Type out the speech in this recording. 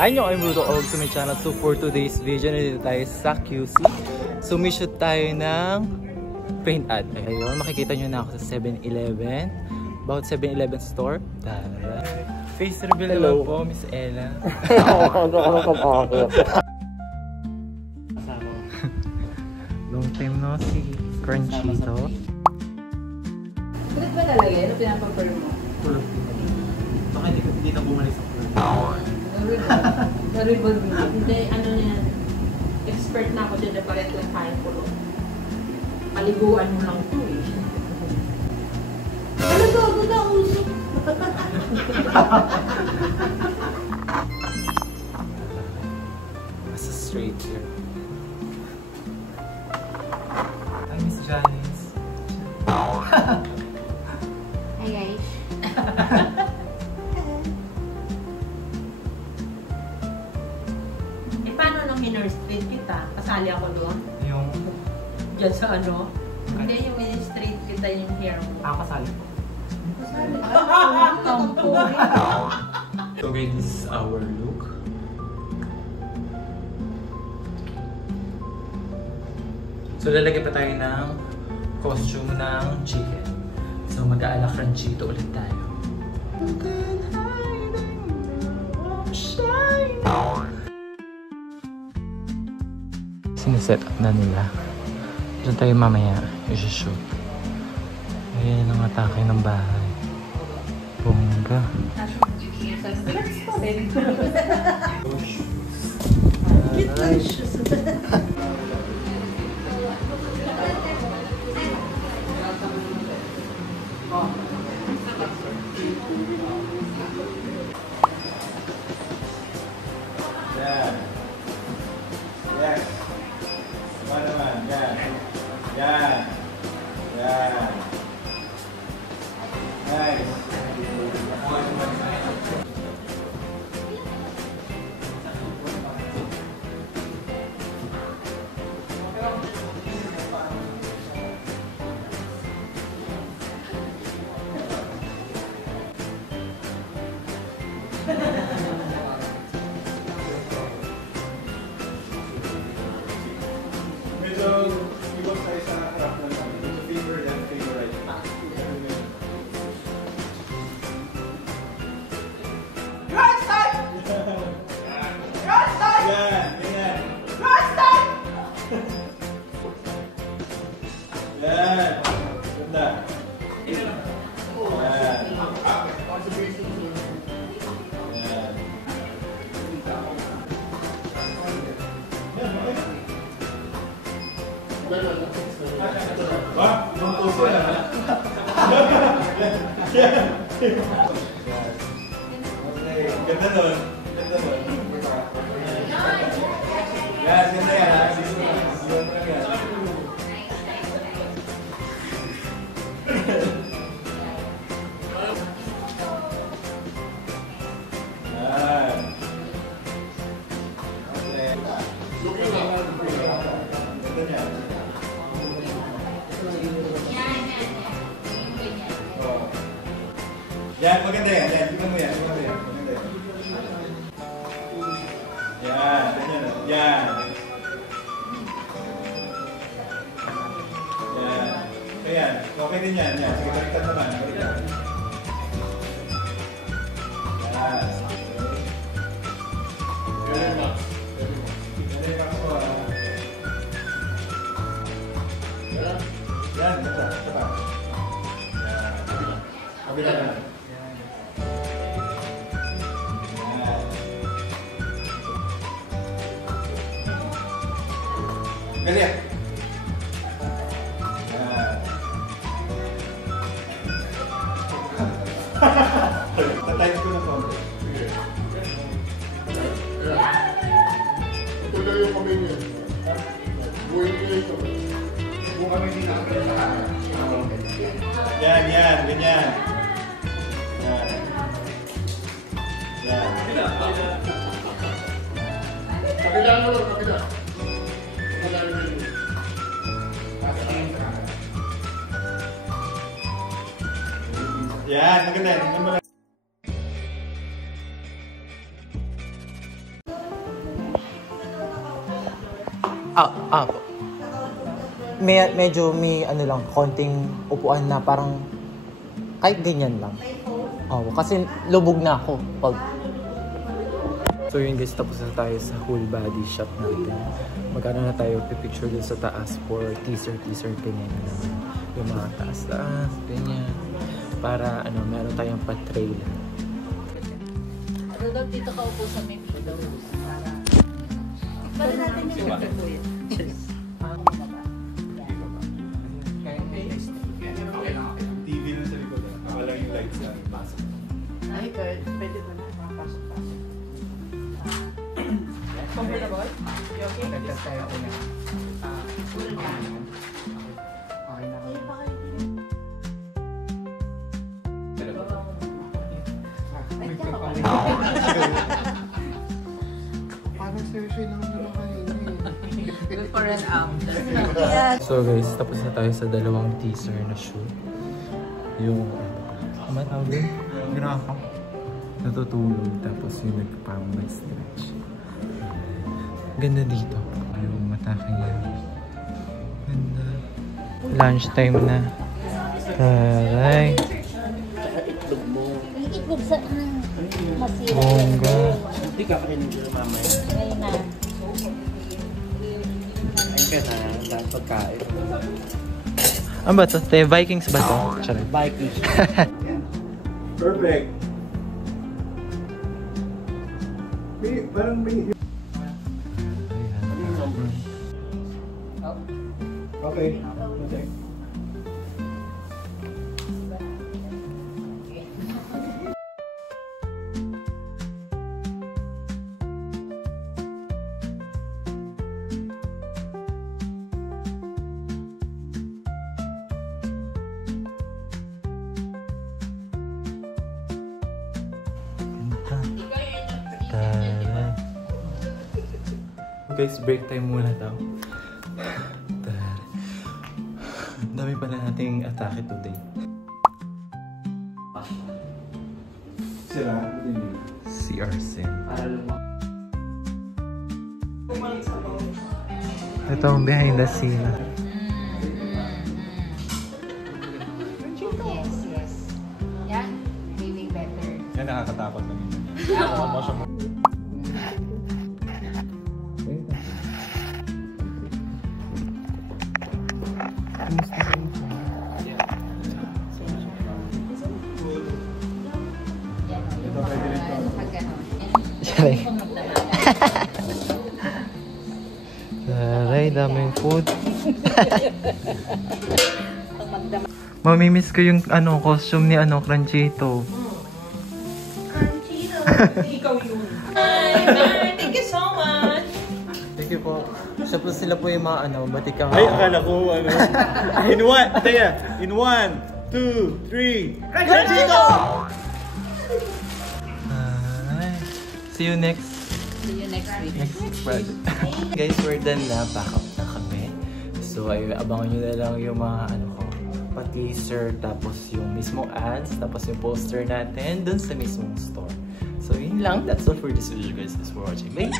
Ayun yung I'm Rudo Org to my channel. So for today's video, nandito tayo sa QC. So may shoot tayo ng print ad. Ayun, makikita nyo na ako sa 7-Eleven. About 7-Eleven store. Tara. Face reveal naman po, Miss Ella. Long time no see. Crunchy to. Kulit ba talaga yun? Ano pinapapar mo? Baka hindi na bumalik sa Hindi, ano yan. Expert na ako dyan na paret lang tayo pulo. Paliguan mo lang ito eh. Ano to? Ako na usok. Nasa straight here. Hi, Miss Janice. Hi guys. Paano nung in-street kita? Kasali ako doon? Yung? Diyan sa ano? Hindi, yung in-street kita yung hair mo. Kasali po. Kasali? Kampo. So guys, this is our look. So lalagay pa tayo ng costume ng chicken. So mag-aala crunchyito ulit tayo. Sineset up na nila. Diyan tayo mamaya i-shoot. Ayan ang atake ng bahay. Bongga. Ganda nun. Ganda nun. Yan, ganda yan ha. Yan, maganda yan. Yan, tingnan mo yan. Maganda yan. Maganda yan. Yan, ganyan. Yan. Yan. So yan. Okay din yan. Yan. Sige, baliktad naman. Baliktad. Yan. Very much. Very much po. Yan. Ito. Ito pa. Yan. Kabila na. Ganyan. Tatayos ko na po. yung kami niya. Buhay niya ito. Kung kami hindi nakakita sa kanan. Yan, yan, ganyan. Yan. Yan. Kapila mo lang, kapila. Kapila mo lang. Yan, maganda. Tingnan mo lang. Medyo may ano lang, konting upuan na parang kahit ganyan lang. Kasi lubog na ako pag... So yun guys, tapos na tayo sa whole body shop natin. Magkano na tayo pipicture dun sa taas for teaser tingnan na naman. Yung mga taas, ganyan. Para meron tayong pa-trail. Rodolph, dito ka upo sa may windows. Para natin yung TV na sa likod. Wala yung lights na pasok. Ay, pwede ba na makapasok pa? Comfortable? You okay? Nagtas tayo una. Ulan ka. Okay na ako. Parang seriously lang naman kayo eh. Good for an after. So guys, tapos na tayo sa dalawang teaser na shoot. Yung, ano tawag yun? Grafa. Natutulog, tapos yung nagpapag-stretch. Ganda dito. Yung mata kanya. Ganda. Lunch time na. Taray. Itlog mo. Itlog sa masira. Bongga. Hindi ka kainin dito mamaya. Ngayon na. Ayun ka na, dahil pagkain. Ano ba ito? Vikings ba ito? Charot. Vikings. Perfect. Parang may... Okay. Okay. Guys, break time muna daw. Dami pala nating atake today. Sira? CR Sim. Para lumang. Ito ang behind the scene. Yes, yes. Yeah, maybe better. Yan, nakakatakot lang yun. Oo. Taray, daming food. Mamimiss ko yung costume ni Crunchyito. Crunchyito. Ikaw yun. Hi, thank you so much. Thank you po. Siya po sila po yung mga batikang... Ay, akala ko, In one, teka. In 1, 2, 3. Crunchyito! See you next. See you next week. Guys, we're done na. Pack up na kami. So, abangan nyo na lang yung mga pa-teaser, tapos yung mismong ads, tapos yung poster natin dun sa mismong store. So, yun lang. That's all for this video, guys. Thanks for watching. Bye!